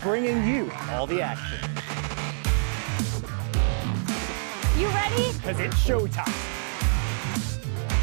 bringing you all the action. You ready? Because it's showtime.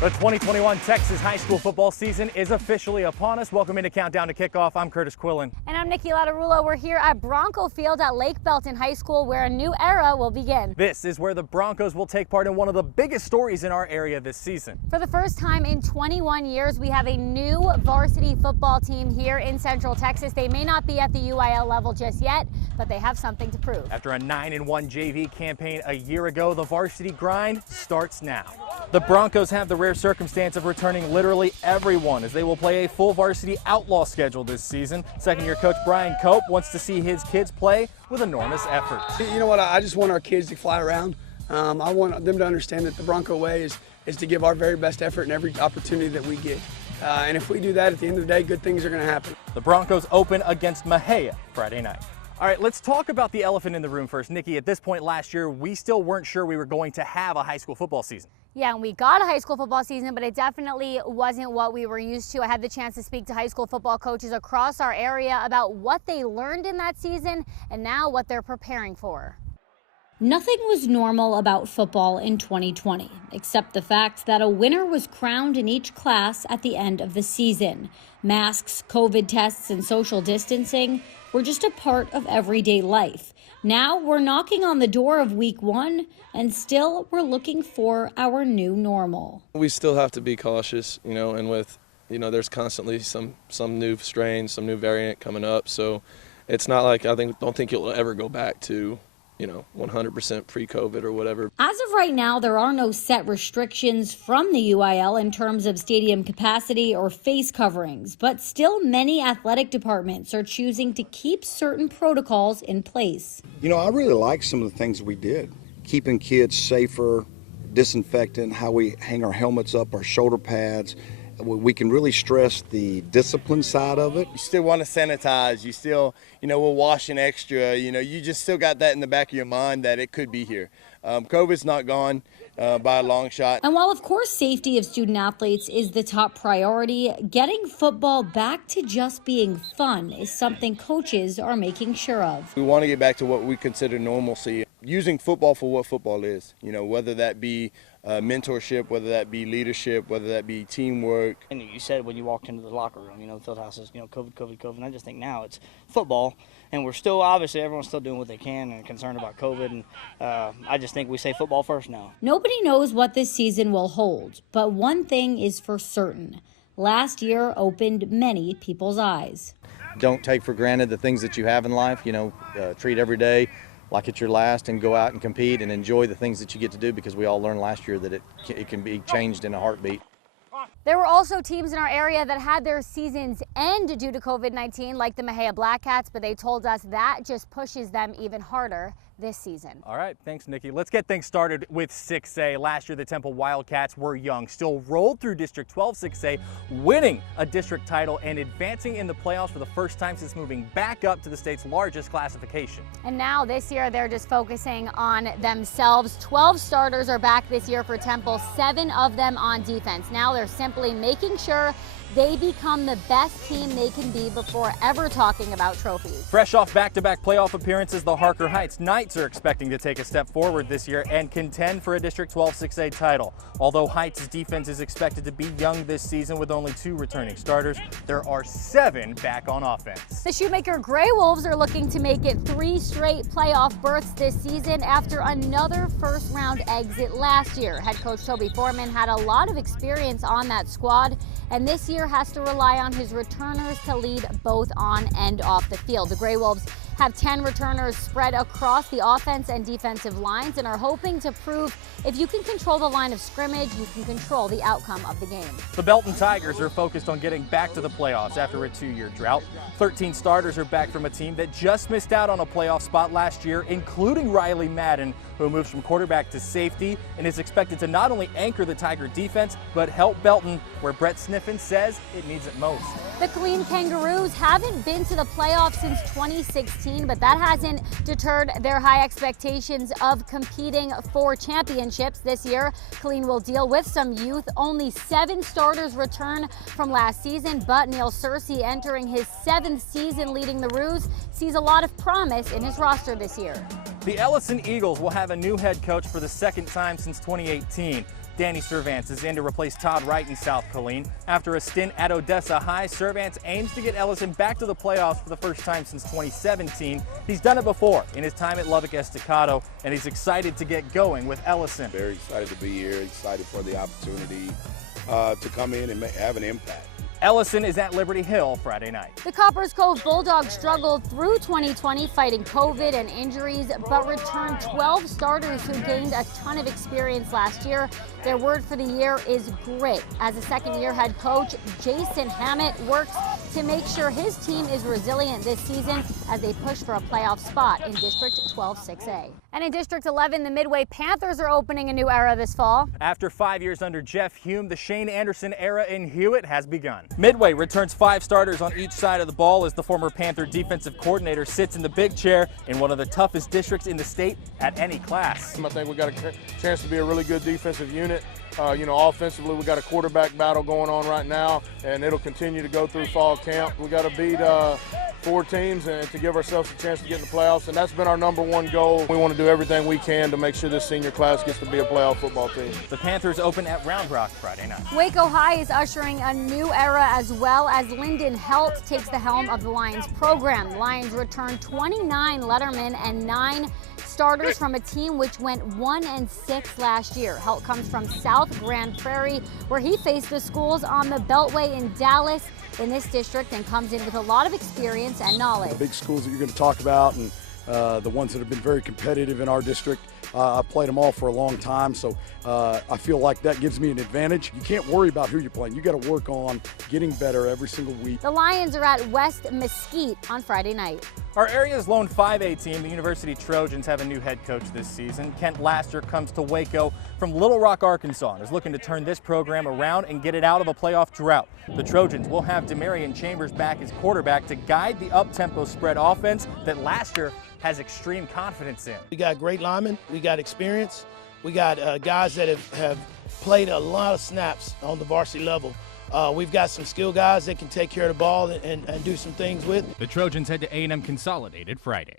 The 2021 Texas high school football season is officially upon us. Welcome into Countdown to Kickoff. I'm Curtis Quillen. And I'm Nikki Lattarulo. We're here at Bronco Field at Lake Belton High School, where a new era will begin. This is where the Broncos will take part in one of the biggest stories in our area this season. For the first time in 21 years, we have a new varsity football team here in Central Texas. They may not be at the UIL level just yet, but they have something to prove. After a 9-1 JV campaign a year ago, the varsity grind starts now. The Broncos have the rare circumstance of returning literally everyone, as they will play a full varsity outlaw schedule this season. Second-year coach Brian Cope wants to see his kids play with enormous effort. You know what? I just want our kids to fly around. I want them to understand that the Bronco way is to give our very best effort in every opportunity that we get. And if we do that, at the end of the day, good things are going to happen. The Broncos open against Mexia Friday night. All right, let's talk about the elephant in the room first. Nikki, at this point last year, we still weren't sure we were going to have a high school football season. Yeah, and we got a high school football season, but it definitely wasn't what we were used to. I had the chance to speak to high school football coaches across our area about what they learned in that season and now what they're preparing for. Nothing was normal about football in 2020, except the fact that a winner was crowned in each class at the end of the season. Masks, COVID tests, and social distancing were just a part of everyday life. Now we're knocking on the door of week one, and still we're looking for our new normal. We still have to be cautious, and with, there's constantly some new strain, some new variant coming up. So it's not like don't think you'll ever go back to 100% pre-COVID or whatever. As of right now, there are no set restrictions from the UIL in terms of stadium capacity or face coverings, but still many athletic departments are choosing to keep certain protocols in place. I really like some of the things we did. Keeping kids safer, disinfectant, how we hang our helmets up, our shoulder pads. We can really stress the discipline side of it. You still want to sanitize. You still, we're washing extra. You just still got that in the back of your mind that it could be here. COVID's not gone by a long shot. And while, of course, safety of student athletes is the top priority, getting football back to just being fun is something coaches are making sure of. We want to get back to what we consider normalcy, using football for what football is, whether that be mentorship, whether that be leadership, whether that be teamwork. And you said when you walked into the locker room, the field house is, COVID. And I just think now it's football, and we're still, obviously, everyone's still doing what they can and concerned about COVID. And I just think we say football first now. Nobody knows what this season will hold, but one thing is for certain. Last year opened many people's eyes. Don't take for granted the things that you have in life, treat every day like it's your last and go out and compete and enjoy the things that you get to do, because we all learned last year that it can be changed in a heartbeat. There were also teams in our area that had their seasons end due to COVID-19, like the Mexia Blackcats, but they told us that just pushes them even harder this season. All right, thanks, Nikki. Let's get things started with 6A. Last year, the Temple Wildcats were young, still rolled through District 12 6A, winning a district title and advancing in the playoffs for the first time since moving back up to the state's largest classification. And now this year, they're just focusing on themselves. 12 starters are back this year for Temple, 7 of them on defense. Now they're simply making sure they become the best team they can be before ever talking about trophies. Fresh off back-to-back playoff appearances, the Harker Heights Knights are expecting to take a step forward this year and contend for a District 12 6A title. Although Heights' defense is expected to be young this season with only 2 returning starters, there are 7 back on offense. The Shoemaker Grey Wolves are looking to make it 3 straight playoff berths this season after another first-round exit last year. Head coach Toby Foreman had a lot of experience on that squad, and this year has to rely on his returners to lead both on and off the field. The Grey Wolves have 10 returners spread across the offense and defensive lines and are hoping to prove if you can control the line of scrimmage, you can control the outcome of the game. The Belton Tigers are focused on getting back to the playoffs after a 2-year drought. 13 starters are back from a team that just missed out on a playoff spot last year, including Riley Madden, who moves from quarterback to safety and is expected to not only anchor the Tiger defense, but help Belton where Brett Sniffen says it needs it most. The Killeen Kangaroos haven't been to the playoffs since 2016. 2018, but that hasn't deterred their high expectations of competing for championships this year. Killeen will deal with some youth. Only 7 starters return from last season, but Neil Searcy, entering his 7th season leading the Roos, sees a lot of promise in his roster this year. The Ellison Eagles will have a new head coach for the 2nd time since 2018. Danny Servants is in to replace Todd Wright in South Killeen. After a stint at Odessa High, Servants aims to get Ellison back to the playoffs for the first time since 2017. He's done it before in his time at Lubbock Estacado, and he's excited to get going with Ellison. Very excited to be here, excited for the opportunity to come in and have an impact. Ellison is at Liberty Hill Friday night. The Copperas Cove Bulldogs struggled through 2020 fighting COVID and injuries, but returned 12 starters who gained a ton of experience last year. Their word for the year is grit. As a second-year head coach, Jason Hammett works to make sure his team is resilient this season as they push for a playoff spot in District 12-6A. And in District 11, the Midway Panthers are opening a new era this fall. After 5 years under Jeff Hume, the Shane Anderson era in Hewitt has begun. Midway returns 5 starters on each side of the ball as the former Panther defensive coordinator sits in the big chair in one of the toughest districts in the state at any class. I think we got a chance to be a really good defensive unit. Offensively, we got a quarterback battle going on right now, and it'll continue to go through fall camp. We got to beat 4 teams and to give ourselves a chance to get in the playoffs, and that's been our #1 goal. We want to do everything we can to make sure this senior class gets to be a playoff football team. The Panthers open at Round Rock Friday night. Waco High is ushering a new era as well as Lyndon Helt takes the helm of the Lions program. The Lions return 29 lettermen and 9 starters from a team which went 1-6 last year. Helt comes from South Grand Prairie, where he faced the schools on the Beltway in Dallas in this district, and comes in with a lot of experience and knowledge. The big schools that you're going to talk about, and the ones that have been very competitive in our district, I've played them all for a long time, so I feel like that gives me an advantage. You can't worry about who you're playing. You got to work on getting better every single week. The Lions are at West Mesquite on Friday night. Our area's lone 5A team, the University Trojans, have a new head coach this season. Kent Laster comes to Waco from Little Rock, Arkansas, and is looking to turn this program around and get it out of a playoff drought. The Trojans will have Demarion Chambers back as quarterback to guide the up-tempo spread offense that Laster has extreme confidence in. We got great linemen, we got experience, we got guys that have played a lot of snaps on the varsity level. We've got some skilled guys that can take care of the ball and do some things with. The Trojans head to A&M Consolidated Friday.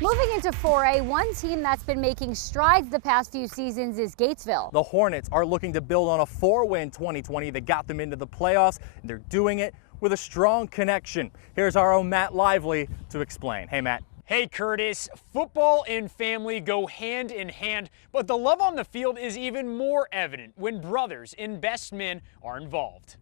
Moving into 4A, one team that's been making strides the past few seasons is Gatesville. The Hornets are looking to build on a 4-win 2020 that got them into the playoffs, and they're doing it with a strong connection. Here's our own Matt Lively to explain. Hey, Matt. Hey, Curtis. Football and family go hand in hand, but the love on the field is even more evident when brothers and best men are involved.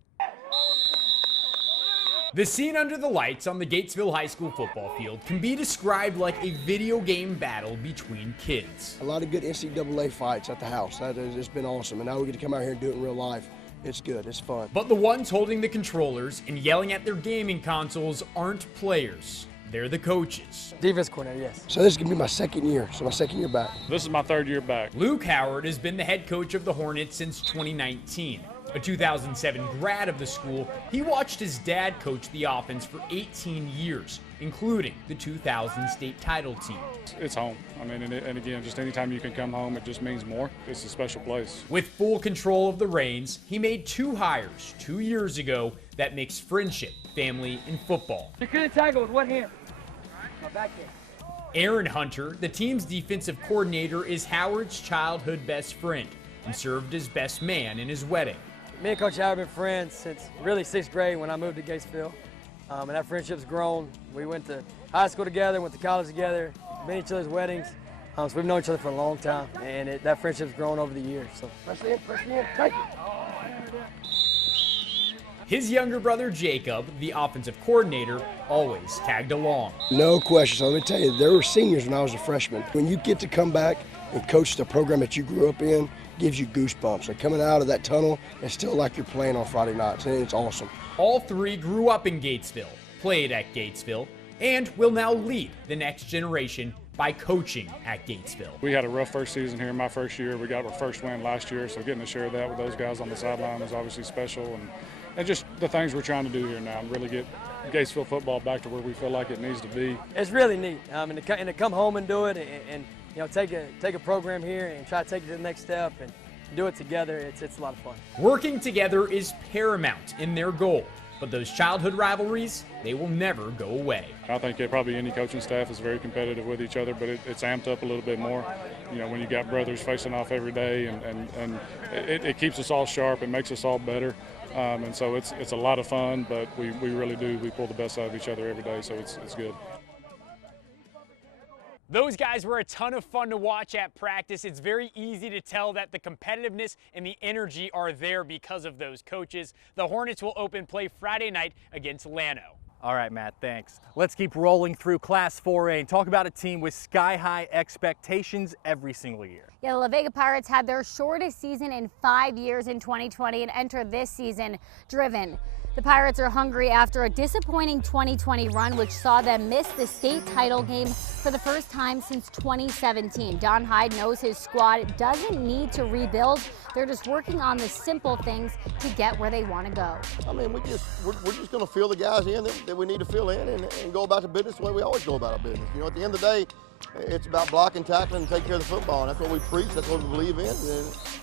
The scene under the lights on the Gatesville High School football field can be described like a video game battle between kids. A lot of good NCAA fights at the house. It's been awesome, and now we get to come out here and do it in real life. It's good, it's fun. But the ones holding the controllers and yelling at their gaming consoles aren't players. They're the coaches. Defense coordinator, yes. So this is going to be my 2nd year, so my 2nd year back. This is my 3rd year back. Luke Howard has been the head coach of the Hornets since 2019. A 2007 grad of the school, he watched his dad coach the offense for 18 years, including the 2000 state title team. It's home. I mean, and again, just anytime you can come home, it just means more. It's a special place. With full control of the reins, he made 2 hires 2 years ago that mix friendship, family, and football. You couldn't tackle with what hand? My back hand. Aaron Hunter, the team's defensive coordinator, is Howard's childhood best friend and served as best man in his wedding. Me and Coach Howard have been friends since really 6th grade when I moved to Gatesville. And that friendship's grown. We went to high school together, went to college together, been at each other's weddings. So we've known each other for a long time, and that friendship's grown over the years. So. Press in, take it. His younger brother Jacob, the offensive coordinator, always tagged along. No question. So let me tell you, there were seniors when I was a freshman. When you get to come back and coach the program that you grew up in, gives you goosebumps. Like coming out of that tunnel, it's still like you're playing on Friday nights, and it's awesome. All 3 grew up in Gatesville, played at Gatesville, and will now lead the next generation by coaching at Gatesville. We had a rough first season here in my first year. We got our first win last year, so getting to share that with those guys on the sideline was obviously special. And and just the things we're trying to do here now and really get Gatesville football back to where we feel like it needs to be. It's really neat, and to come home and do it, and you know, take a program here and try to take it to the next step and do it together. It's a lot of fun. Working together is paramount in their goal, but those childhood rivalries, they will never go away. I think probably any coaching staff is very competitive with each other, but it's amped up a little bit more. You know, when you got brothers facing off every day, and it keeps us all sharp. It makes us all better. And so it's a lot of fun, but we really do. We pull the best out of each other every day, so it's good. Those guys were a ton of fun to watch at practice. It's very easy to tell that the competitiveness and the energy are there because of those coaches. The Hornets will open play Friday night against Llano. All right, Matt, thanks. Let's keep rolling through Class 4A and talk about a team with sky-high expectations every single year. Yeah, the Vega Pirates had their shortest season in 5 years in 2020 and entered this season driven. The Pirates are hungry after a disappointing 2020 run, which saw them miss the state title game for the first time since 2017. Don Hyde knows his squad doesn't need to rebuild. They're just working on the simple things to get where they want to go. I mean, we're just going to fill the guys in that we need to fill in and go about the business the way we always go about our business. You know, at the end of the day, it's about blocking, tackling, and taking care of the football, and that's what we preach. That's what we believe in,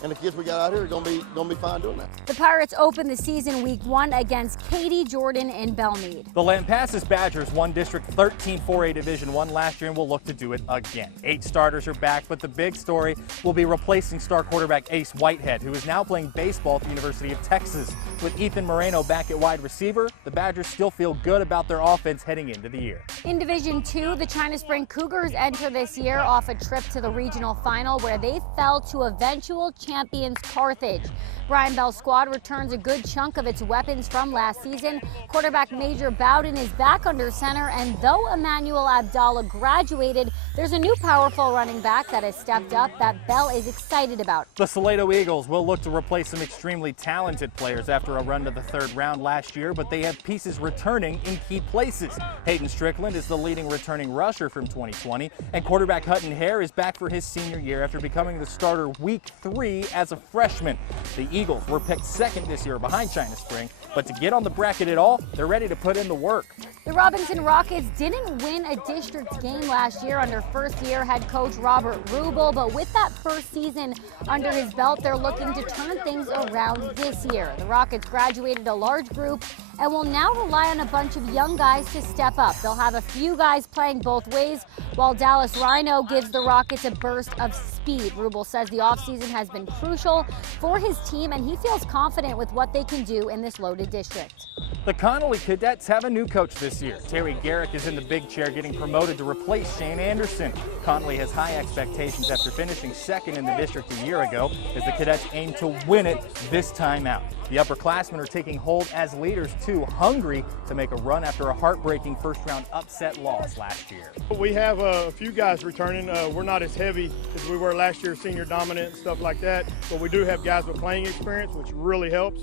and the kids we got out here are going to be fine doing that. The Pirates opened the season week 1 against Katy, Jordan, and Belmead. The Lampasas Badgers won District 13 4A Division I last year and will look to do it again. 8 starters are back, but the big story will be replacing star quarterback Ace Whitehead, who is now playing baseball at the University of Texas. With Ethan Moreno back at wide receiver, the Badgers still feel good about their offense heading into the year. In Division II, the China Spring Cougars enter this year off a trip to the regional final where they fell to eventual champions Carthage. Brian Bell's squad returns a good chunk of its weapons from last season. Quarterback Major Bowden is back under center, and though Emmanuel Abdallah graduated, there's a new powerful running back that has stepped up that Bell is excited about. The Salado Eagles will look to replace some extremely talented players after a run to the 3rd round last year, but they have pieces returning in key places. Hayden Strickland is the leading returning rusher from 2020, and quarterback Hutton Hare is back for his senior year after becoming the starter week 3 as a freshman. The Eagles were picked 2nd this year behind China Spring, but to get on the bracket at all, they're ready to put in the work. The Robinson Rockets didn't win a district game last year under first-year head coach Robert Rubel, but with that first season under his belt, they're looking to turn things around this year. The Rockets graduated a large group and will now rely on a bunch of young guys to step up. They'll have a few guys playing both ways, while Dallas Rhino gives the Rockets a burst of speed. Rubel says the offseason has been crucial for his team, and he feels confident with what they can do in this loaded district. The Connally Cadets have a new coach this year. Terry Garrick is in the big chair, getting promoted to replace Shane Anderson. Connally has high expectations after finishing 2nd in the district a year ago, as the Cadets aim to win it this time out. The upperclassmen are taking hold as leaders too, hungry to make a run after a heartbreaking first-round upset loss last year. We have a few guys returning. We're not as heavy as we were last year, senior dominant and stuff like that, but we do have guys with playing experience, which really helps.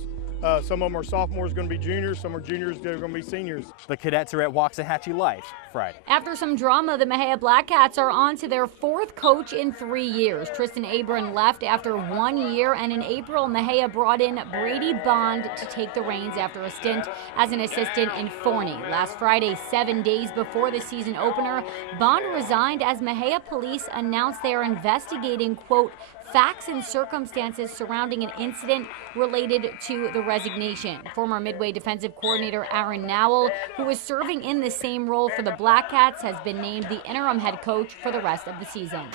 Some of them are sophomores, going to be juniors. Some are juniors, they're going to be seniors. The Cadets are at Waxahachie Life Friday. After some drama, the Mejia Blackcats are on to their 4th coach in 3 years. Tristan Abram left after 1 year, and in April, Mejia brought in Brady Bond to take the reins after a stint as an assistant in Forney. Last Friday, 7 days before the season opener, Bond resigned as Mejia police announced they are investigating, quote, facts and circumstances surrounding an incident related to the resignation. Former Midway defensive coordinator Aaron Nowell, who is serving in the same role for the Blackcats, has been named the interim head coach for the rest of the season.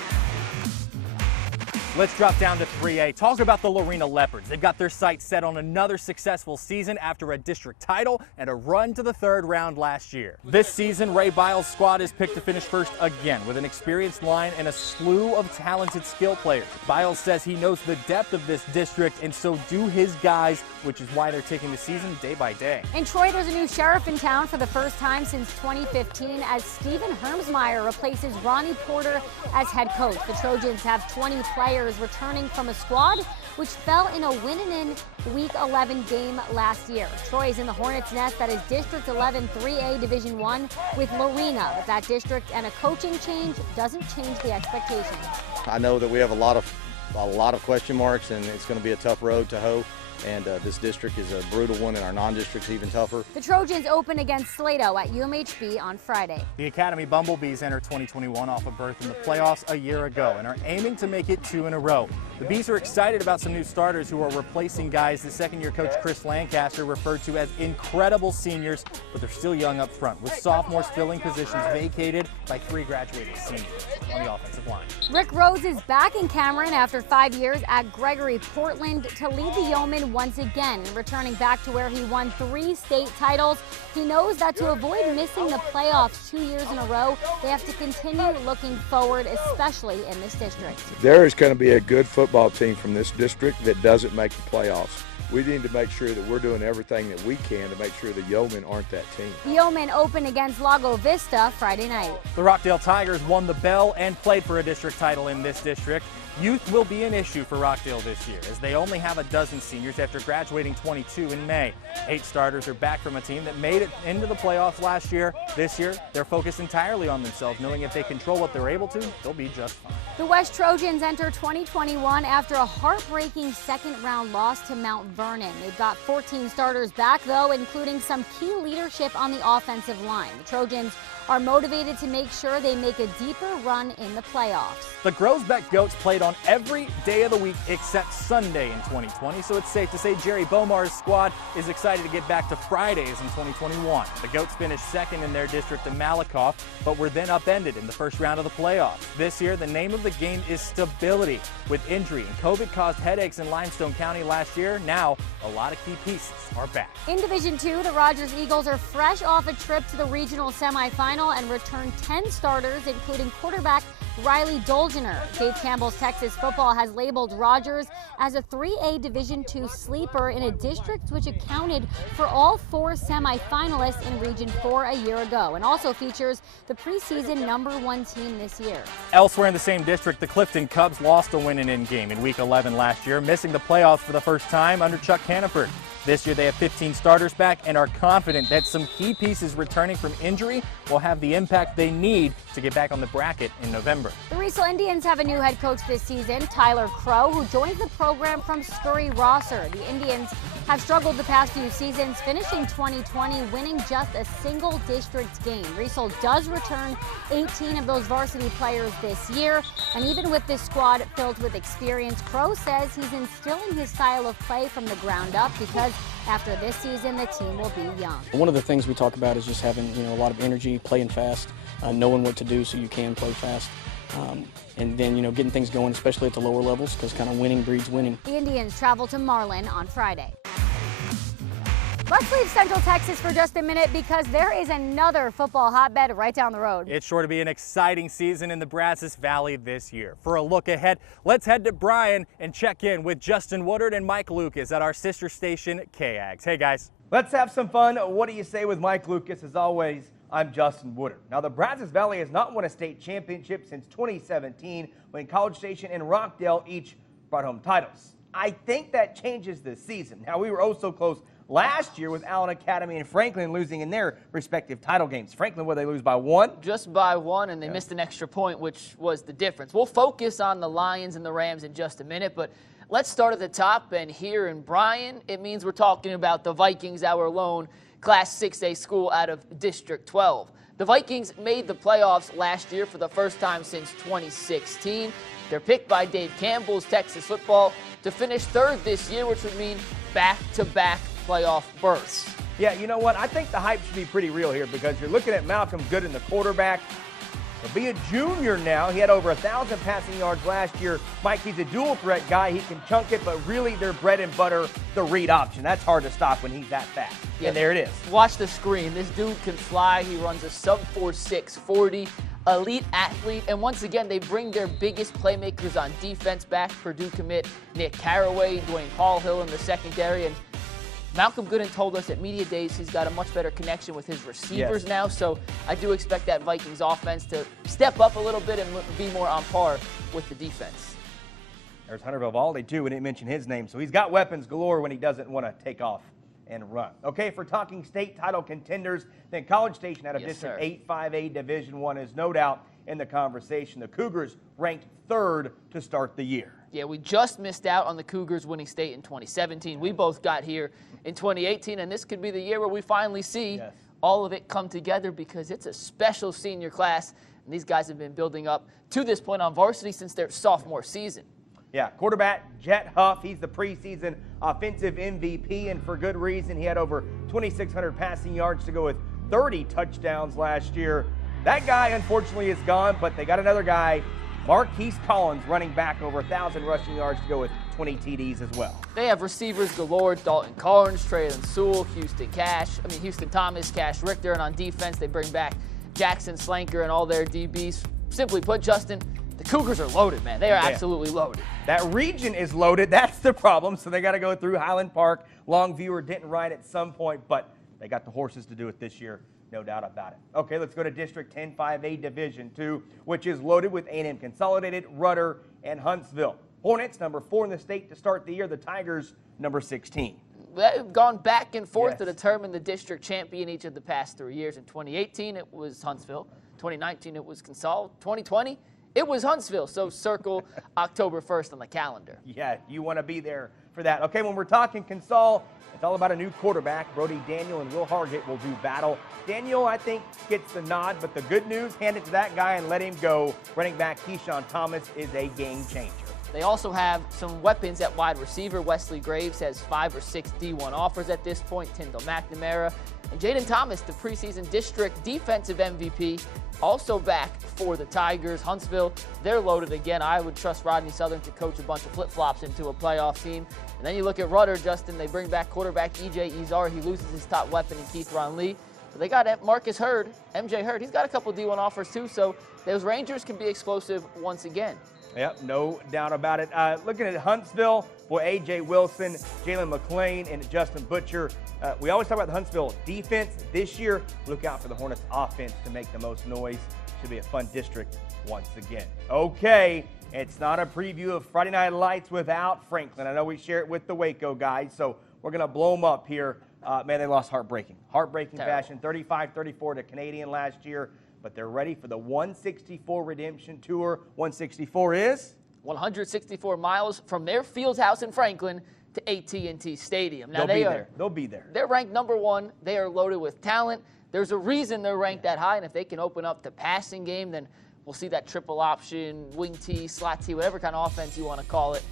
Let's drop down to 3A. Talk about the Lorena Leopards. They've got their sights set on another successful season after a district title and a run to the 3rd round last year. This season, Ray Biles' squad is picked to finish first again with an experienced line and a slew of talented skill players. Biles says he knows the depth of this district, and so do his guys, which is why they're taking the season day by day. In Troy, there's a new sheriff in town for the first time since 2015 as Stephen Hermsmeyer replaces Ronnie Porter as head coach. The Trojans have 20 players returning from a squad which fell in a win-in Week 11 game last year. Troy is in the Hornets' nest that is District 11 3A Division I with Lorena, but that district and a coaching change doesn't change the expectations. I know that we have a lot of question marks, and it's going to be a tough road to hoe. and this district is a brutal one, and our non-district's even tougher. The Trojans open against Salado at UMHB on Friday. The Academy Bumblebees entered 2021 off a berth in the playoffs a year ago and are aiming to make it 2 in a row. The Bees are excited about some new starters who are replacing guys the second-year coach Chris Lancaster referred to as incredible seniors, but they're still young up front, with sophomores filling positions vacated by 3 graduating seniors on the offensive line. Rick Rose is back in Cameron after 5 years at Gregory Portland to lead the Yeomen once again, returning back to where he won 3 state titles. He knows that to avoid missing the playoffs 2 years in a row, they have to continue looking forward, especially in this district. There is going to be a good football team from this district that doesn't make the playoffs. We need to make sure that we're doing everything that we can to make sure the Yeomen aren't that team. The Yeomen open against Lago Vista Friday night. The Rockdale Tigers won the bell and played for a district title in this district. Youth will be an issue for Rockdale this year, as they only have a dozen seniors after graduating 22 in May. 8 starters are back from a team that made it into the playoffs last year. This year, they're focused entirely on themselves, knowing if they control what they're able to, they'll be just fine. The West Trojans enter 2021 after a heartbreaking second-round loss to Mount Vernon. They've got 14 starters back, though, including some key leadership on the offensive line. The Trojans are motivated to make sure they make a deeper run in the playoffs. The Groesbeck Goats played on every day of the week except Sunday in 2020, so it's safe to say Jerry Bomar's squad is excited to get back to Fridays in 2021. The Goats finished second in their district in Malakoff, but were then upended in the first round of the playoffs. This year, the name of the game is stability. With injury and COVID caused headaches in Limestone County last year, now a lot of key pieces are back. In Division II, the Rogers Eagles are fresh off a trip to the regional semifinal and return 10 starters, including quarterback Riley Dolgener. Dave Campbell's Texas Football has labeled Rogers as a 3A Division II sleeper in a district which accounted for all 4 semifinalists in Region 4 a year ago, and also features the preseason #1 team this year. Elsewhere in the same district, the Clifton Cubs lost a win-in game in Week 11 last year, missing the playoffs for the first time under Chuck Hannaford. This year they have 15 starters back and are confident that some key pieces returning from injury will have the impact they need to get back on the bracket in November. The Riesel Indians have a new head coach this season, Tyler Crow, who joins the program from Scurry Rosser. The Indians have struggled the past few seasons, finishing 2020 winning just a single district game. Riesel does return 18 of those varsity players this year, and even with this squad filled with experience, Crow says he's instilling his style of play from the ground up because after this season, the team will be young. One of the things we talk about is just having a lot of energy, playing fast, knowing what to do so you can play fast. And then, getting things going, especially at the lower levels, because kind of winning breeds winning. The Indians travel to Marlin on Friday. Let's leave Central Texas for just a minute because there is another football hotbed right down the road. It's sure to be an exciting season in the Brazos Valley this year. For a look ahead, let's head to Bryan and check in with Justin Woodard and Mike Lucas at our sister station, KAGS. Hey, guys. Let's have some fun. What do you say with Mike Lucas? As always, I'm Justin Woodard. Now, the Brazos Valley has not won a state championship since 2017 when College Station and Rockdale each brought home titles. I think that changes this season. Now, we were oh so close last year with Allen Academy and Franklin losing in their respective title games. Franklin, where they lose by 1? Just by 1, and they missed an extra point, which was the difference. We'll focus on the Lions and the Rams in just a minute, but let's start at the top. And here in Bryan, it means we're talking about the Vikings, our lone Class 6A school out of District 12. The Vikings made the playoffs last year for the first time since 2016. They're picked by Dave Campbell's Texas Football to finish 3rd this year, which would mean back-to-back playoff berths. Yeah, you know what? I think the hype should be pretty real here because you're looking at Malcolm Gooden, the quarterback. He'll be a junior now. He had over 1,000 passing yards last year. Mike, he's a dual threat guy. He can chunk it, but really their bread and butter, the read option. That's hard to stop when he's that fast. Yeah. And there it is. Watch the screen. This dude can fly. He runs a sub-4.6 40. Elite athlete, and once again, they bring their biggest playmakers on defense back. Purdue commit Nick Caraway, Dwayne Hallhill in the secondary, and Malcolm Gooden told us at Media Days he's got a much better connection with his receivers now, so I do expect that Vikings offense to step up a little bit and be more on par with the defense. There's Hunter Vivaldi, too. We didn't mention his name, so he's got weapons galore when he doesn't want to take off and run. Okay, for talking state title contenders, then College Station out of District 8 5A Division I is no doubt in the conversation. The Cougars ranked 3rd to start the year. Yeah, we just missed out on the Cougars winning state in 2017. We both got here in 2018, and this could be the year where we finally see all of it come together, because it's a special senior class, and these guys have been building up to this point on varsity since their sophomore season. Yeah, quarterback Jet Huff, he's the preseason offensive MVP, and for good reason. He had over 2,600 passing yards to go with 30 touchdowns last year. That guy, unfortunately, is gone, but they got another guy, Marquise Collins, running back, over 1,000 rushing yards to go with 20 TDs as well. They have receivers galore: Dalton Carnes, Traylon Sewell, Houston Thomas, Cash Richter, and on defense they bring back Jackson Slanker and all their DBs. Simply put, Justin, the Cougars are loaded, man. They are absolutely loaded. That region is loaded. That's the problem. So they got to go through Highland Park, Longview, or Denton Wright at some point, but they got the horses to do it this year. No doubt about it. Okay, let's go to District 10 5A Division 2, which is loaded with A&M Consolidated, Rudder, and Huntsville. Hornets, number 4 in the state to start the year. The Tigers, number 16. They've gone back and forth to determine the district champion each of the past 3 years. In 2018, it was Huntsville. 2019, it was Consol. 2020, it was Huntsville. So circle October 1st on the calendar. Yeah, you want to be there for that. Okay, when we're talking Consol, it's all about a new quarterback. Brody Daniel and Will Hargett will do battle. Daniel, I think, gets the nod, but the good news, hand it to that guy and let him go. Running back Keyshawn Thomas is a game changer. They also have some weapons at wide receiver. Wesley Graves has 5 or 6 D1 offers at this point. Tyndall McNamara and Jaden Thomas, the preseason district defensive MVP, also back for the Tigers. Huntsville, they're loaded again. I would trust Rodney Southern to coach a bunch of flip-flops into a playoff team. And then you look at Rudder, Justin, they bring back quarterback E.J. Izar. He loses his top weapon in Keith Ron Lee. But they got Marcus Hurd, MJ Hurd. He's got a couple D1 offers too, so those Rangers can be explosive once again. Yep, no doubt about it. Looking at Huntsville, boy, A.J. Wilson, Jalen McClain, and Justin Butcher. We always talk about the Huntsville defense. This year, look out for the Hornets offense to make the most noise. Should be a fun district once again. Okay, it's not a preview of Friday Night Lights without Franklin. I know we share it with the Waco guys, so we're going to blow them up here. Man, they lost heartbreaking fashion, 35-34 to Canadian last year. But they're ready for the 164 Redemption Tour. 164 is? 164 miles from their field house in Franklin to AT&T Stadium. Now They'll be there. They're ranked number 1. They are loaded with talent. There's a reason they're ranked that high, and if they can open up the passing game, then we'll see that triple option, wing tee, slot tee, whatever kind of offense you want to call it,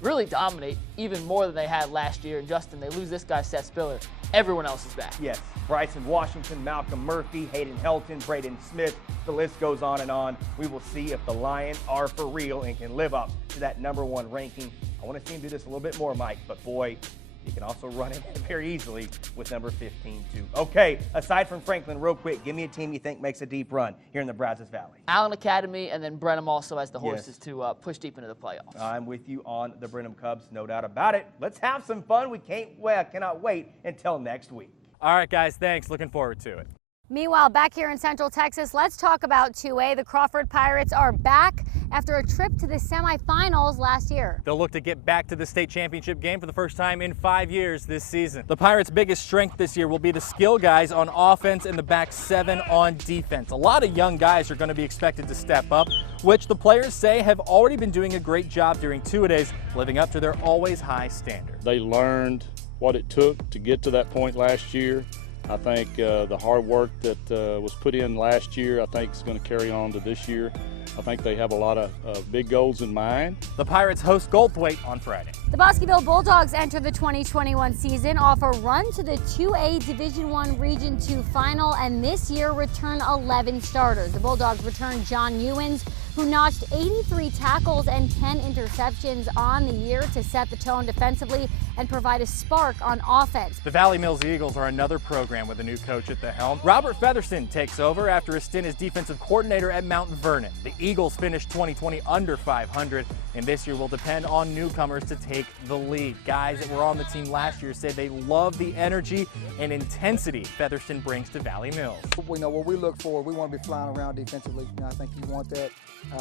really dominate even more than they had last year. And Justin, they lose this guy, Seth Spiller. Everyone else is back. Yes. Bryson Washington, Malcolm Murphy, Hayden Helton, Braden Smith. The list goes on and on. We will see if the Lions are for real and can live up to that number 1 ranking. I want to see him do this a little bit more, Mike, but boy, he can also run it very easily with number 15, too. Okay, aside from Franklin, real quick, give me a team you think makes a deep run here in the Brazos Valley. Allen Academy, and then Brenham also has the horses to push deep into the playoffs. I'm with you on the Brenham Cubs, no doubt about it. Let's have some fun. We cannot wait until next week. All right, guys, thanks. Looking forward to it. Meanwhile, back here in Central Texas, let's talk about 2A. The Crawford Pirates are back after a trip to the semifinals last year. They'll look to get back to the state championship game for the first time in 5 years this season. The Pirates' biggest strength this year will be the skill guys on offense and the back 7 on defense. A lot of young guys are going to be expected to step up, which the players say have already been doing a great job during two-a-days, living up to their always high standard. They learned what it took to get to that point last year. I think the hard work that was put in last year, I think is going to carry on to this year. I think they have a lot of big goals in mind. The Pirates host Goldthwaite on Friday. The Bosqueville Bulldogs enter the 2021 season off a run to the 2A Division I Region 2 final, and this year return 11 starters. The Bulldogs return John Ewens, who notched 83 tackles and 10 interceptions on the year to set the tone defensively and provide a spark on offense. The Valley Mills Eagles are another program with a new coach at the helm. Robert Featherston takes over after a stint as defensive coordinator at Mount Vernon. The Eagles finished 2020 under 500, and this year will depend on newcomers to take the lead. Guys that were on the team last year said they love the energy and intensity Featherston brings to Valley Mills. We know what we look for. We want to be flying around defensively. I think you want that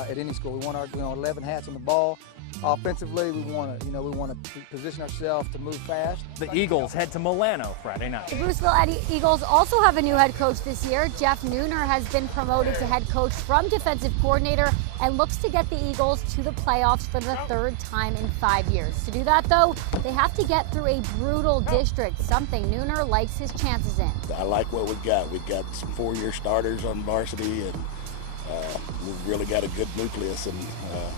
at any school. We want our 11 hats on the ball. Offensively, we want to position ourselves to move fast. The Eagles head to Milano Friday night. The Bruceville-Eddy Eagles also have a new head coach this year. Jeff Nooner has been promoted to head coach from defensive coordinator coordinator and looks to get the Eagles to the playoffs for the third time in 5 years. To do that, though, they have to get through a brutal district, something Nooner likes his chances in. I like what we've got. We've got some 4-year starters on varsity, and we've really got a good nucleus, and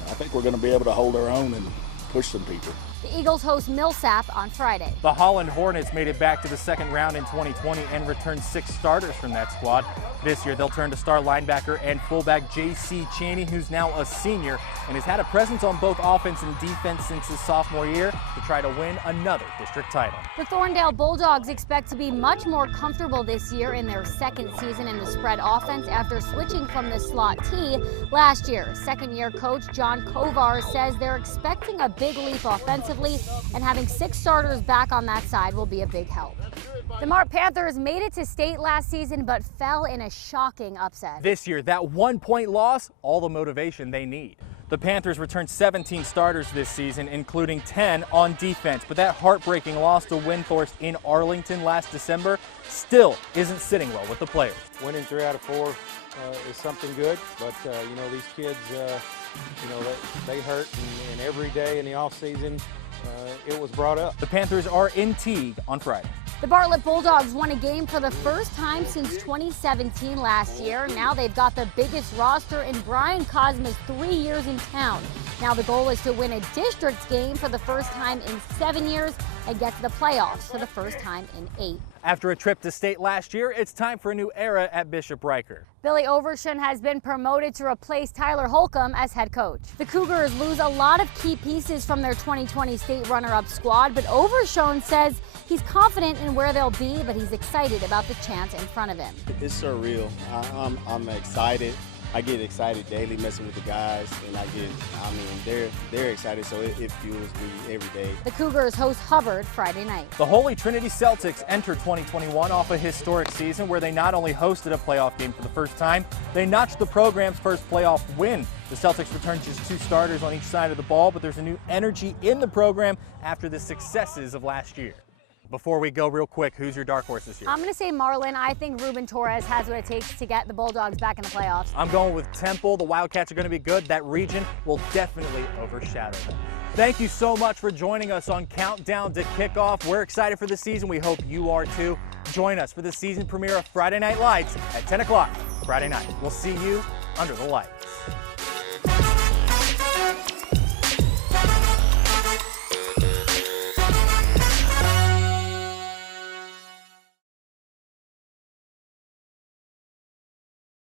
I think we're going to be able to hold our own and push some people. The Eagles host Millsap on Friday. The Holland Hornets made it back to the second round in 2020 and returned 6 starters from that squad. This year, they'll turn to star linebacker and fullback J.C. Chaney, who's now a senior and has had a presence on both offense and defense since his sophomore year to try to win another district title. The Thorndale Bulldogs expect to be much more comfortable this year in their second season in the spread offense after switching from the slot T last year. Second-year coach John Kovar says they're expecting a big leap offensively, and having 6 starters back on that side will be a big help. The Mart Panthers made it to state last season but fell in a shocking upset. This year, that 1-point loss, all the motivation they need. The Panthers returned 17 starters this season, including 10 on defense, but that heartbreaking loss to Windthorst in Arlington last December still isn't sitting well with the players. Winning 3 out of 4 is something good, but you know, these kids, you know, they hurt, and every day in the off season, it was brought up. The Panthers are in Teague on Friday. The Bartlett Bulldogs won a game for the first time since 2017 last year. Now they've got the biggest roster in Brian Cosma's 3 years in town. Now the goal is to win a district game for the first time in 7 years and get to the playoffs for the first time in 8. After a trip to state last year, it's time for a new era at Bishop Riker. Billy Overshown has been promoted to replace Tyler Holcomb as head coach. The Cougars lose a lot of key pieces from their 2020 state runner-up squad, but Overshown says he's confident in where they'll be, but he's excited about the chance in front of him. It's surreal. I'm excited. I get excited daily messing with the guys, and they're excited, so it fuels me every day. The Cougars host Hubbard Friday night. The Holy Trinity Celtics enter 2021 off a historic season where they not only hosted a playoff game for the first time, they notched the program's first playoff win. The Celtics returned just 2 starters on each side of the ball, but there's a new energy in the program after the successes of last year. Before we go real quick, who's your dark horse this year? I'm going to say Marlin. I think Ruben Torres has what it takes to get the Bulldogs back in the playoffs. I'm going with Temple. The Wildcats are going to be good. That region will definitely overshadow them. Thank you so much for joining us on Countdown to Kickoff. We're excited for the season. We hope you are too. Join us for the season premiere of Friday Night Lights at 10 o'clock Friday night. We'll see you under the light.